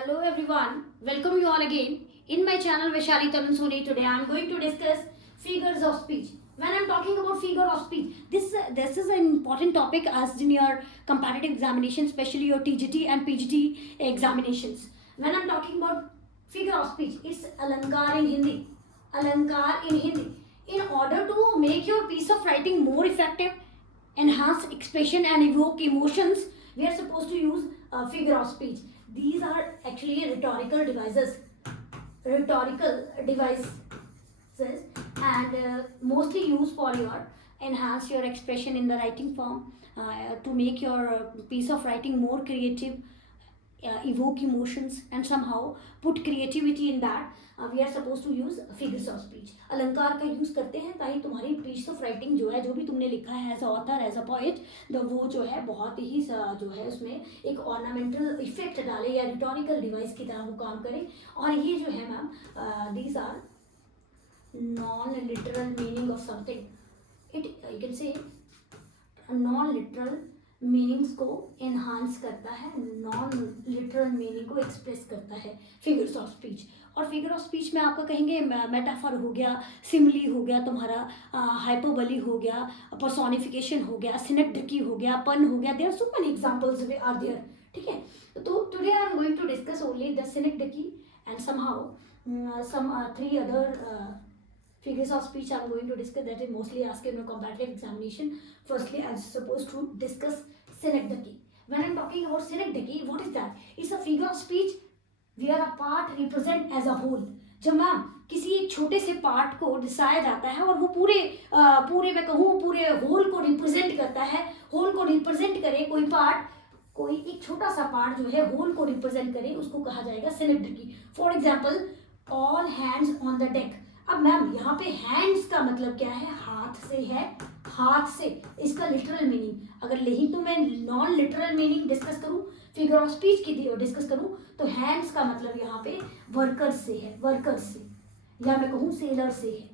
Hello everyone, welcome you all again in my channel Vaishali Tarun Soni. Today I am going to discuss figures of speech. When I am talking about figure of speech, this is an important topic asked in your comparative examination, especially your TGT and PGT examinations. When I am talking about figure of speech, it's alankar in Hindi. Alankar in Hindi. In order to make your piece of writing more effective, enhance expression and evoke emotions, we are supposed to use a figure of speech. These are actually rhetorical devices, and mostly used for your enhance your expression in the writing form, to make your piece of writing more creative, evoke emotions and somehow put creativity in that. We are supposed to use figures of speech. अलंकार का use करते हैं ताकि तुम्हारी piece of writing जो है, जो भी तुमने लिखा है as author as a poet, वो जो है बहुत ही जो है उसमें एक ऑर्नामेंटल इफेक्ट डाले या रिटोरिकल डिवाइस की तरह वो काम करे. और ये जो है ma'am, these are non literal meaning of something. It you can say non literal meanings को एनहांस करता है, नॉन लिटरल मीनिंग को एक्सप्रेस करता है फिगर्स ऑफ स्पीच. और फिगर ऑफ स्पीच में आपका कहेंगे मेटाफर हो गया, सिमिली हो गया, तुम्हारा हाइपरबली हो गया, पर्सोनिफिकेशन हो गया, सिनेक्टिकी हो गया, पन हो गया. There are so many examples are there. ठीक है, तो today I am going to discuss only the synecdoche and somehow some three other figures of speech I'm going to discuss that is mostly asked in a comparative examination. Firstly, I'm supposed to discuss synecdoche. When I'm talking about synecdoche, what is that? It's a figure of speech where a part represent as a whole. जब ma'am किसी एक छोटे से part को दिखाया जाता है और वो पूरे मैं कहूँ पूरे होल को रिप्रेजेंट करता है, होल को रिप्रेजेंट करे कोई पार्ट, कोई एक छोटा सा पार्ट जो है होल को रिप्रेजेंट करे, उसको कहा जाएगा synecdoche. For example, all hands on the deck. अब मैम यहाँ पे हैंड्स का मतलब क्या है? हाथ से है, हाथ से. इसका लिटरल मीनिंग अगर नहीं तो मैं नॉन लिटरल मीनिंग डिस्कस करूँ, फिगर ऑफ स्पीच की डिस्कस करूँ, तो हैंड्स का मतलब यहाँ पे वर्कर्स से है, वर्कर्स से, या मैं कहूँ सेलर से है.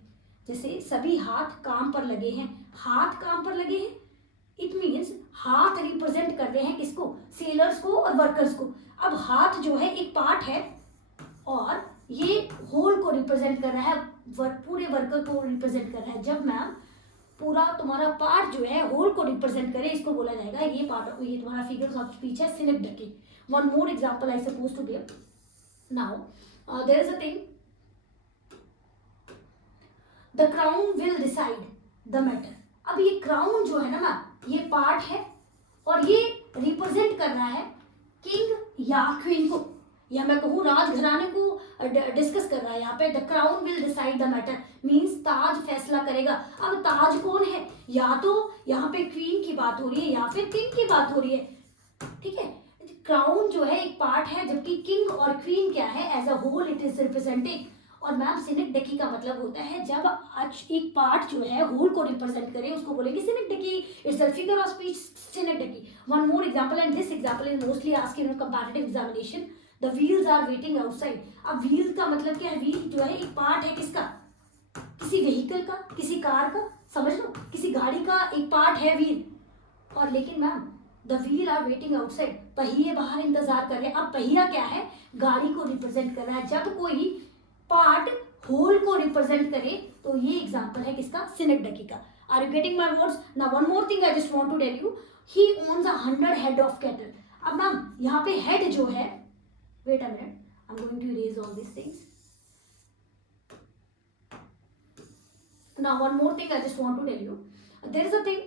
जैसे सभी हाथ काम पर लगे हैं, हाथ काम पर लगे हैं, इट मीन्स हाथ रिप्रेजेंट कर रहे हैं किसको? सेलर्स को और वर्कर्स को. अब हाथ जो है एक पार्ट है और ये होल को रिप्रेजेंट कर रहा है, पूरे वर्कर को रिप्रेजेंट कर रहा है. जब मैम पूरा तुम्हारा पार्ट जो है होल को रिप्रेजेंट करे, इसको बोला जाएगा ये पार्ट, ये तुम्हारा फिगर्स ऑफ स्पीच है, synecdoche. One more example I suppose to give. Now there is a thing, the crown will decide the matter. अब ये क्राउन जो है ना मैम, ये पार्ट है और ये रिप्रेजेंट कर रहा है किंग या क्वीन को, या मैं कहूँ राजघराने को डिस्कस कर रहा है. यहाँ पे the crown will decide the matter means ताज फैसला करेगा. अब ताज कौन है? या तो यहाँ पे क्वीन की बात हो रही है या फिर किंग की बात हो रही है. ठीक है, क्राउन जो है एक पार्ट है, जबकि किंग और क्वीन क्या है? As a whole it is representing. और मैम सिनेक्डोकी का मतलब होता है जब एक पार्ट जो है होल को रिप्रेजेंट करे, उसको बोलेंगे synecdoche. It's a figure of speech, synecdoche. One more example, and this example is mostly asked in comparative examination. The wheels are waiting outside. अब व्हील का मतलब क्या है? व्हील जो है एक पार्ट है किसका? किसी व्हीकल का, किसी कार का, समझ लो किसी गाड़ी का एक पार्ट है व्हील. और लेकिन ma'am the wheel are waiting outside, पहिए बाहर इंतजार कर रहे हैं. अब पहिया क्या है? गाड़ी को रिप्रेजेंट कर रहा है. जब कोई पार्ट होल को रिप्रेजेंट करे तो ये एग्जांपल है किसका? सिनेक्डोकी का. Are you getting my words? Now one more thing I just want to tell you, he owns 100 head of cattle. अब मैम यहाँ पे हेड जो है, wait a minute, I'm going to erase all these things. Now one more thing I just want to tell you, there is a thing,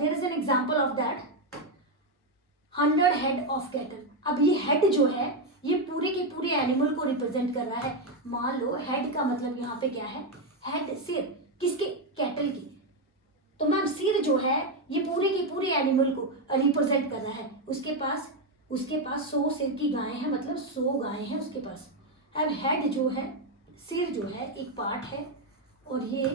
there is an example of that 100 head of cattle. अब ये head जो है ये पूरे के पूरे animal को represent कर रहा है. मान लो हेड का मतलब यहाँ पे क्या है? हेड, सिर, किसके? कैटल की. तो मैम सिर जो है ये पूरे के पूरे एनिमल को रिप्रेजेंट कर रहा है. उसके पास 100 सिर की गायें हैं, मतलब 100 गायें हैं उसके पास. अब हेड जो है, सिर जो है एक पार्ट है और ये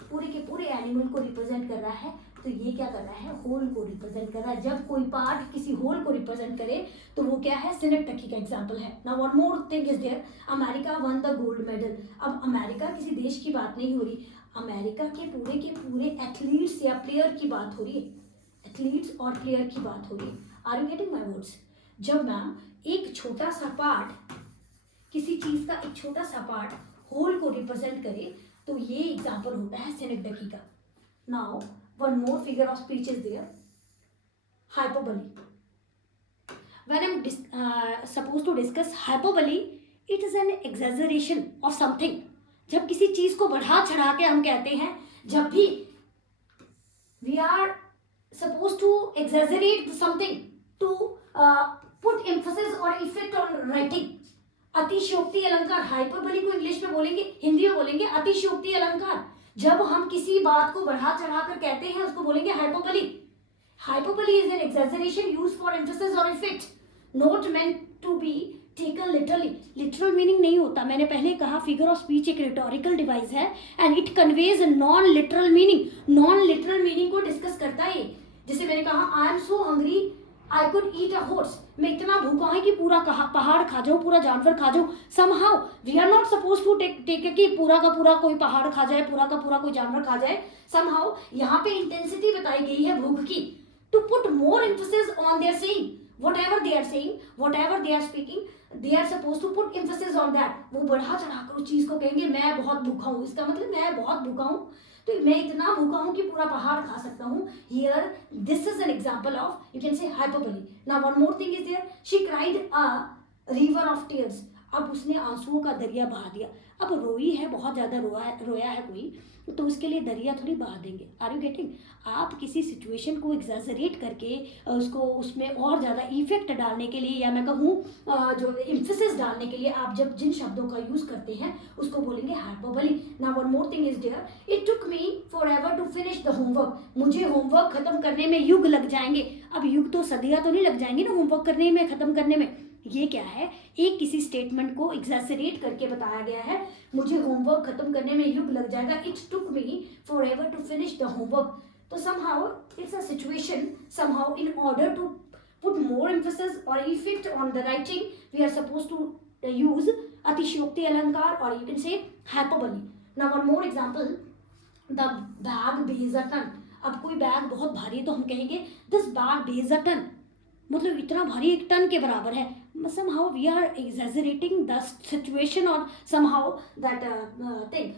पूरे के पूरे एनिमल को रिप्रेजेंट कर रहा है. तो ये क्या कर रहा है? होल को रिप्रेजेंट कर रहा है. जब कोई पार्ट किसी होल को रिप्रेजेंट करे तो वो क्या है? सिनेक्डोकी का एग्जांपल है. Now one more thing is there, America won the gold medal. अब अमेरिका किसी देश की बात नहीं हो रही, अमेरिका के पूरे एथलीट्स या प्लेयर की बात हो रही है. एथलीट्स और प्लेयर की बात हो रही है. Are you getting my words? जब मैम एक छोटा सा पार्ट, किसी चीज का एक छोटा सा पार्ट होल को रिप्रेजेंट करे, तो ये एग्जाम्पल होता है सिनेक्डकी का. Now one more figure of speech is there, hyperbole. When I'm supposed to discuss hyperbole, it is an exaggeration of something. जब किसी चीज को बढ़ा चढ़ा के हम कहते हैं, जब भी we are supposed to exaggerate something to put emphasis or effect on writing. अतिशयोक्ति अलंकार, हाइपरबली को इंग्लिश में बोलेंगे, हिंदी में बोलेंगे अतिशयोक्ति अलंकार. जब हम किसी बात को बढ़ा चढ़ा कर कहते हैं उसको बोलेंगे hyperbole. Hyperbole is an exaggeration used for emphasis or effect, not meant to be taken literally. Literal meaning नहीं होता. मैंने पहले कहा figure of speech एक rhetorical device है and it conveys a non-literal meaning. Non-literal meaning को discuss करता है. जैसे मैंने कहा I am so hungry, I could eat a horse. मैं इतना भूखा हूँ कि पूरा पहाड़ खा जाऊँ, पूरा जानवर खा जाऊँ. Somehow we are not supposed to take कि पूरा का पूरा कोई पहाड़ खा जाए, पूरा का पूरा कोई जानवर खा जाए. Somehow यहाँ पे intensity बताई गई है भूख की. To put more emphasis on their saying, whatever they are saying, whatever they are speaking, they are supposed to put emphasis on that. वो बढ़ा चढ़ाकर उस चीज को कहेंगे मैं बहुत भूखा हूँ, इसका मतलब मैं बहुत भूखा हूँ, तो मैं इतना भूखा हूँ कि पूरा पहाड़ खा सकता हूँ. Here this is an example of, you can say, hyperbole. Now one more thing is there, she cried a river of tears. अब उसने आंसुओं का दरिया बहा दिया. अब रोई है, बहुत ज़्यादा रोया है कोई, तो उसके लिए दरिया थोड़ी बहा देंगे. Are you getting? आप किसी सिचुएशन को एग्जैजरेट करके उसको उसमें और ज़्यादा इफेक्ट डालने के लिए, या मैं कहूँ जो एम्फेसिस डालने के लिए, आप जब जिन शब्दों का यूज़ करते हैं उसको बोलेंगे hyperbole. Now one more thing is there, it took me forever to finish the homework. मुझे होमवर्क खत्म करने में युग लग जाएंगे. अब युग तो सदियाँ तो नहीं लग जाएंगी ना होमवर्क करने में, खत्म करने में. ये क्या है? एक किसी स्टेटमेंट को एग्जैजरेट करके बताया गया है. मुझे होमवर्क खत्म करने में युग लग जाएगा. It took me forever to finish the homework. तो somehow it's a situation, somehow in order to put more emphasis or effect on the writing, we are supposed to use अतिशयोक्ति अलंकार, or you can say hyperbole. Now one more example, the bag weighs a ton. अब कोई bag बहुत भारी है तो हम कहेंगे this bag weighs a ton, मतलब इतना भारी एक टन के बराबर है. somehow we are exaggerating the situation or somehow that thing.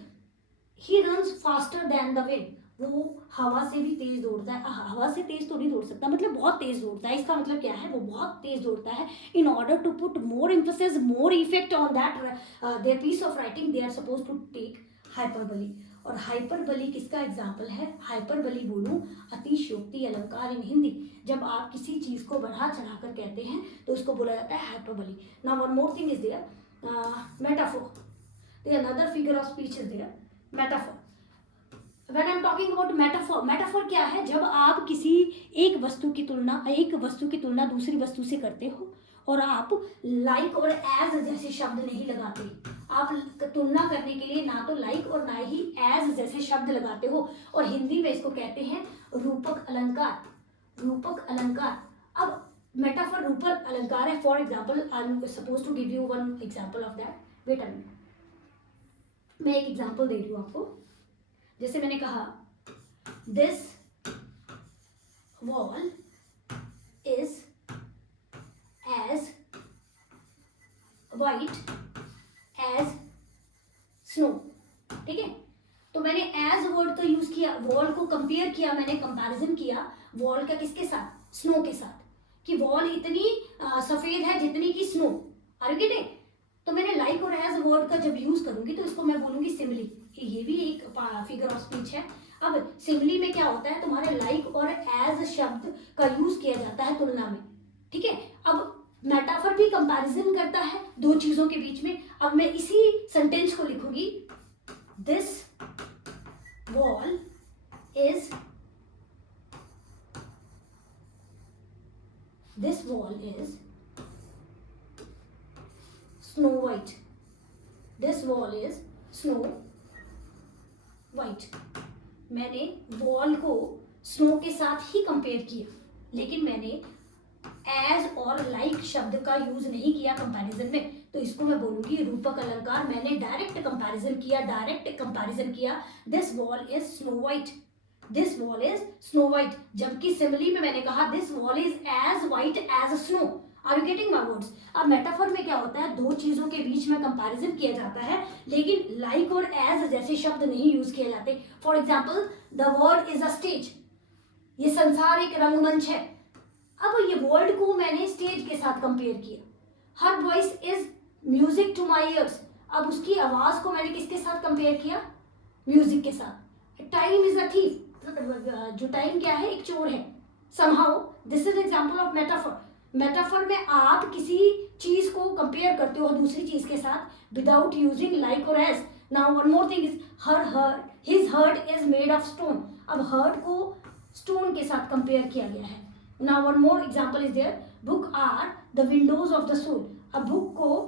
He runs faster than the wind. वो हवा से भी तेज दौड़ता है. हवा से तेज तो नहीं दौड़ सकता, मतलब बहुत तेज दौड़ता है. इसका मतलब क्या है? वो बहुत तेज दौड़ता है. In order to put more emphasis, more effect on that there piece of writing, they are suppose to take hyperbole. और हाइपरबली किसका एग्जाम्पल है? हाइपरबली बोलूँ अतिशयोक्ति अलंकार इन हिंदी. जब आप किसी चीज को बढ़ा चढ़ा कर कहते हैं तो उसको बोला जाता है hyperbole. Now one more thing is there, metaphor. There another figure of speech is there, metaphor. When I'm talking about metaphor, metaphor क्या है? जब आप किसी एक वस्तु की तुलना दूसरी वस्तु से करते हो और आप like और as जैसे शब्द नहीं लगाते. आप तुलना करने के लिए ना तो like और ना ही as जैसे शब्द लगाते हो, और हिंदी में इसको कहते हैं रूपक अलंकार. रूपक अलंकार. अब मेटाफर रूपक अलंकार है. For example I am suppose to give you one example of that. Wait a minute, मैं एक एग्जाम्पल दे रही हूँ आपको. जैसे मैंने कहा this wall is as white as snow. ठीक है, तो मैंने एज वर्ड का यूज किया, वॉल को कंपेयर किया, मैंने कंपैरिजन किया वॉल का किसके साथ? स्नो के साथ. कि वॉल इतनी सफेद है जितनी की स्नो. Are you getting? तो मैंने लाइक और एज वर्ड का जब यूज करूंगी तो इसको मैं बोलूंगी सिमिली. ये भी एक फिगर ऑफ स्पीच है. अब सिमिली में क्या होता है? तुम्हारे लाइक और एज शब्द का यूज किया जाता है तुलना में. ठीक है, अब मेटाफर भी कंपैरिजन करता है दो चीजों के बीच में. अब मैं इसी सेंटेंस को लिखूंगी, this wall is snow white. This wall is snow white. मैंने वॉल को स्नो के साथ ही कंपेयर किया, लेकिन मैंने एज और लाइक शब्द का यूज नहीं किया कंपैरिजन में, तो इसको मैं बोलूंगी रूपक अलंकार. मैंने डायरेक्ट कंपैरिजन किया. This wall is snow white, this wall is snow white. जबकि सिमिली में मैंने कहा this wall is as white as snow. Are you getting my words? अब मेटाफर में क्या होता है, दो चीजों के बीच में कंपैरिजन किया जाता है, लेकिन लाइक और एज जैसे शब्द नहीं यूज किए जाते. For example, the world is a stage. ये संसार एक रंगमंच है. अब ये वर्ल्ड को मैंने स्टेज के साथ कंपेयर किया. Her voice is music to my ears. अब उसकी आवाज को मैंने किसके साथ कंपेयर किया? म्यूजिक के साथ. Time is a thief. जो टाइम क्या है, एक चोर है. Somehow this is example of metaphor. Metaphor में आप किसी चीज को कंपेयर करते हो दूसरी चीज के साथ विदाउट यूजिंग लाइक और as. Now one more thing is his heart is made of stone. अब हर्ट को स्टोन के साथ कंपेयर किया गया है. Now one more example is there, book are the windows of the soul. अब book को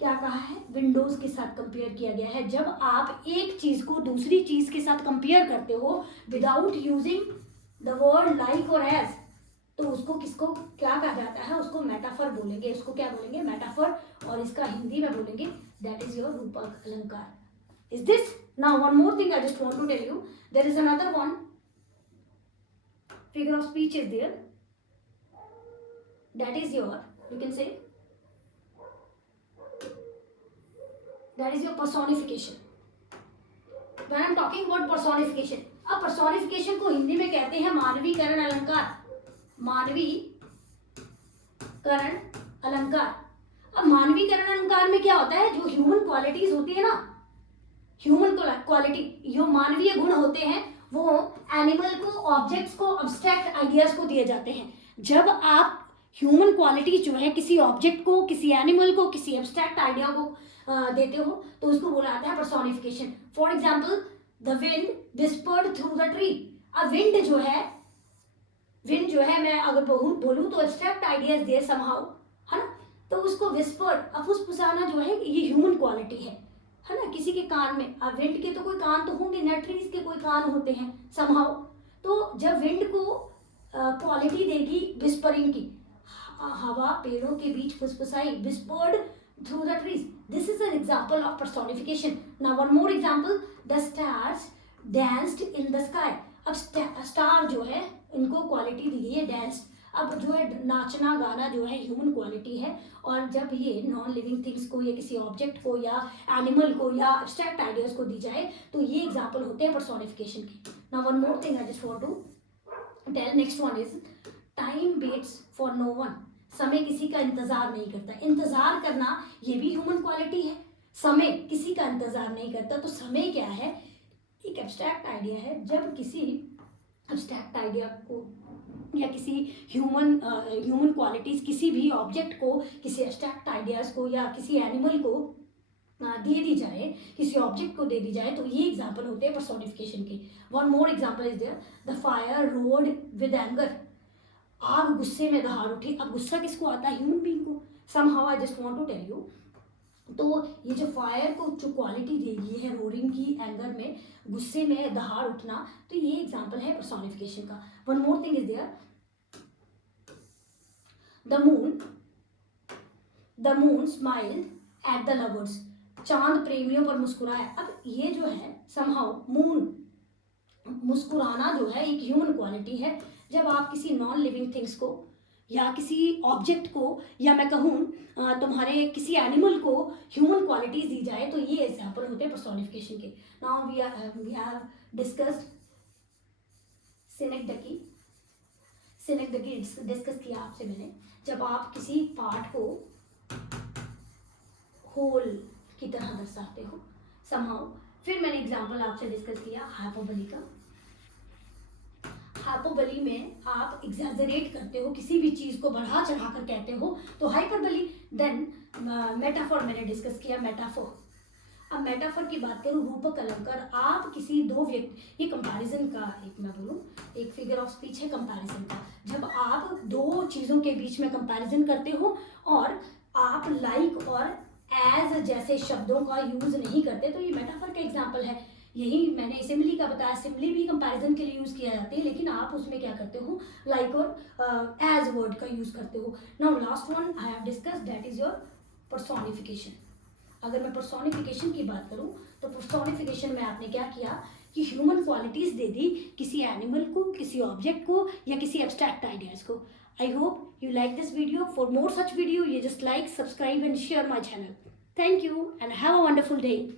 क्या कहा है, विंडोज के साथ कंपेयर किया गया है. जब आप एक चीज को दूसरी चीज के साथ कंपेयर करते हो without using the word like और एज, तो उसको किसको क्या कहा जाता है, उसको मेटाफर बोलेंगे. उसको क्या बोलेंगे, मेटाफर. और इसका हिंदी में बोलेंगे दैट इज योर रूपक अलंकार. Is this? Now one more thing I just want to tell you, there is another one figure of speech is there, that is your, you can say, that is your personification. When I am talking about personification, अब personification को हिंदी में कहते हैं मानवीकरण अलंकार. मानवीकरण अलंकार. अब मानवीकरण अलंकार में क्या होता है, जो ह्यूमन क्वालिटीज होती है ना, ह्यूमन क्वालिटी, जो मानवीय गुण होते हैं, वो एनिमल को, ऑब्जेक्ट्स को, अब्स्ट्रैक्ट आइडियाज को दिए जाते हैं. जब आप ह्यूमन क्वालिटी जो है किसी ऑब्जेक्ट को, किसी एनिमल को, किसी एब्स्ट्रैक्ट आइडिया को देते हो, तो उसको बोला जाता है personification. For example, the wind whispered through the tree. अब विंड जो है मैं अगर बोलूँ तो एब्स्ट्रैक्ट आइडियाज देयर समहाउ, है ना. तो उसको विस्पर्ड, फुसफुसाना जो है ये ह्यूमन क्वालिटी है ना. किसी के कान में, अब विंड के तो कोई कान तो होंगे ना, ट्रीज के कोई कान होते हैं समहाउ. तो जब विंड को क्वालिटी देगी विस्परिंग की, हवा पेड़ों के बीच फुसफुसाई, whispered through the trees, this is an example of personification. Now one more example, the stars danced in the sky. अब स्टार जो है इनको क्वालिटी दी गई है डांस. अब जो है नाचना गाना जो है ह्यूमन क्वालिटी है. और जब ये नॉन लिविंग थिंग्स को या किसी ऑब्जेक्ट को या एनिमल को या एब्स्ट्रैक्ट आइडियाज को दी जाए, तो ये एग्जांपल होते हैं पर्सोनिफिकेशन के. Now one more thing I just want to tell, next one is time waits for no one. समय किसी का इंतजार नहीं करता. इंतजार करना ये भी ह्यूमन क्वालिटी है. समय किसी का इंतजार नहीं करता. तो समय क्या है, एक एब्स्ट्रैक्ट आइडिया है. जब किसी एब्स्ट्रैक्ट आइडिया को या किसी ह्यूमन क्वालिटीज, किसी भी ऑब्जेक्ट को, किसी एब्स्ट्रैक्ट आइडियाज को या किसी एनिमल को दे दी जाए, किसी ऑब्जेक्ट को दे दी जाए, तो ये एग्जांपल होते हैं पर्सोनिफिकेशन के. One more example is there, the fire roared with anger. आग गुस्से में दहाड़ उठी. अब गुस्सा किसको आता है, ह्यूमन बीइंग को. Somehow I just want to tell you, तो ये जो फायर को जो क्वालिटी देगी है रोरिंग की, एंगर में, गुस्से में दहाड़ उठना, तो ये एग्जांपल है पर्सोनिफिकेशन का. One more thing is there, the moon smiled at the lovers. चांद प्रेमियों पर मुस्कुराया. अब ये जो है समहाउ मून, मुस्कुराना जो है एक ह्यूमन क्वालिटी है. जब आप किसी नॉन लिविंग थिंग्स को या किसी ऑब्जेक्ट को, या मैं कहूँ तुम्हारे किसी एनिमल को ह्यूमन क्वालिटीज दी जाए, तो ये एग्जांपल होते हैं पर्सोनिफिकेशन के. Now we have discussed synecdoche discuss किया आपसे मैंने. जब आप किसी पार्ट को होल की तरह दर्शाते हो समहाउ. फिर मैंने एग्जांपल आपसे डिस्कस किया हाइपरबोली का. हाइपरबोली में आप एग्जैजरेट करते हो, किसी भी चीज को बढ़ा चढ़ा कर कहते हो, तो हाइपरबोली. देन मेटाफोर मैंने डिस्कस किया, मेटाफोर. अब मेटाफोर की बात करूँ, रूपक अलंकार. आप किसी दो व्यक्ति, ये कंपैरिजन का एक मैं बोलूँ एक फिगर ऑफ स्पीच है कंपैरिजन का. जब आप दो चीज़ों के बीच में कंपैरिजन करते हो और आप लाइक और एज जैसे शब्दों का यूज नहीं करते, तो ये मेटाफोर का एग्जाम्पल है. यही मैंने सिमिली का बताया, सिमिली भी कंपैरिजन के लिए यूज किया जाती है, लेकिन आप उसमें क्या करते हो, लाइक और एज वर्ड का यूज करते हो. Now last one I have discussed, that is your personification. अगर मैं पर्सोनिफिकेशन की बात करूं, तो पर्सोनिफिकेशन में आपने क्या किया कि ह्यूमन क्वालिटीज दे दी किसी एनिमल को, किसी ऑब्जेक्ट को या किसी एब्स्ट्रैक्ट आइडियाज को. I hope you like this video. For more such video, you just like, subscribe and share my channel. Thank you and have a wonderful day.